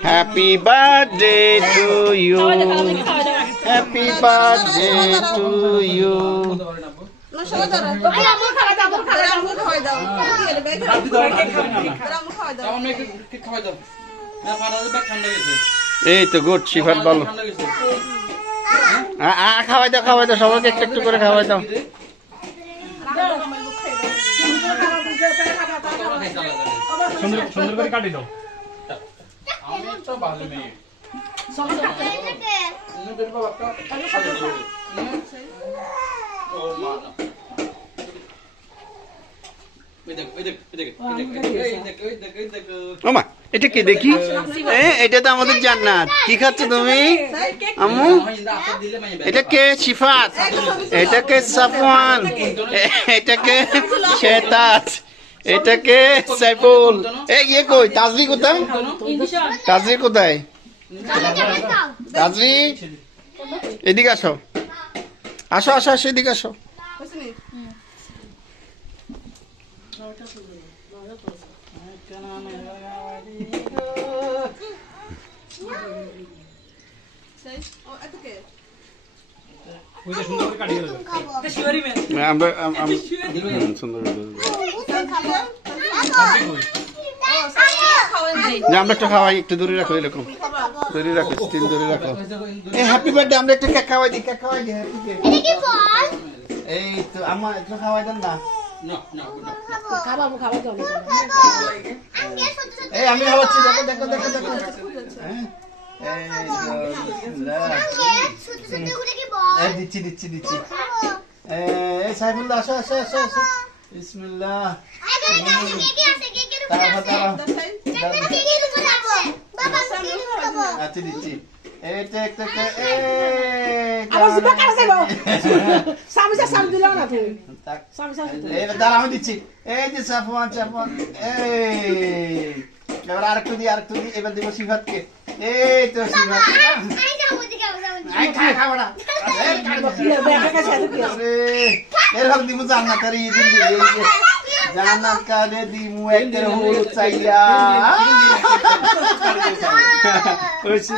Happy birthday to you. Happy birthday to you. এই তো good Shifat বলো খাওয়াই দাও সবাইকে একটু একটু করে খাওয়াই দাও সুন্দর করে কাটি দাও ওমা এটা কি দেখি এটা তো আমাদের জান্নাত কি খাচ্ছ তুমি আম্মু এটা কে শিফাত এটা কে সাফওয়ান এটা কে শেতাজ এটা কে সাইফুল এই ইয়ে কই তাজরি কোথায় তাজরি কোথায় তাজরি এদিকে আসো আসো আসো আসো এদিকে আসো আমরা একটু খাওয়াই একটু দূরে রাখো এরকম দূরে রাখো স্টিল দূরে রাখো এই হ্যাপি বার্থডে আমরা একটা কেক খাওয়াই দিই কেক খাওয়াই দিই হ্যাপি কেক এই তো আমার একটু খাওয়াই দেন না এই আমি খাওয়াচ্ছি দেখো দেখো দেখো দেখো দিচ্ছি দিচ্ছি দিচ্ছি এই সাইফুল্লাহ আসো আসো আসো আসো বিসমিল্লাহ আচ্ছা দিচ্ছি এইটা একটা দাঁড়া আমি দিচ্ছি এই যে সাফওয়ান সাফওয়ান এবার আরেকটু দিই এবার দিব সিফাতকে এই তো সিফাত এরকম দিব জান্নাতের ঈদিন জান্নাত কালে দিমু একটা হলুদ চাইয়া হয়েছে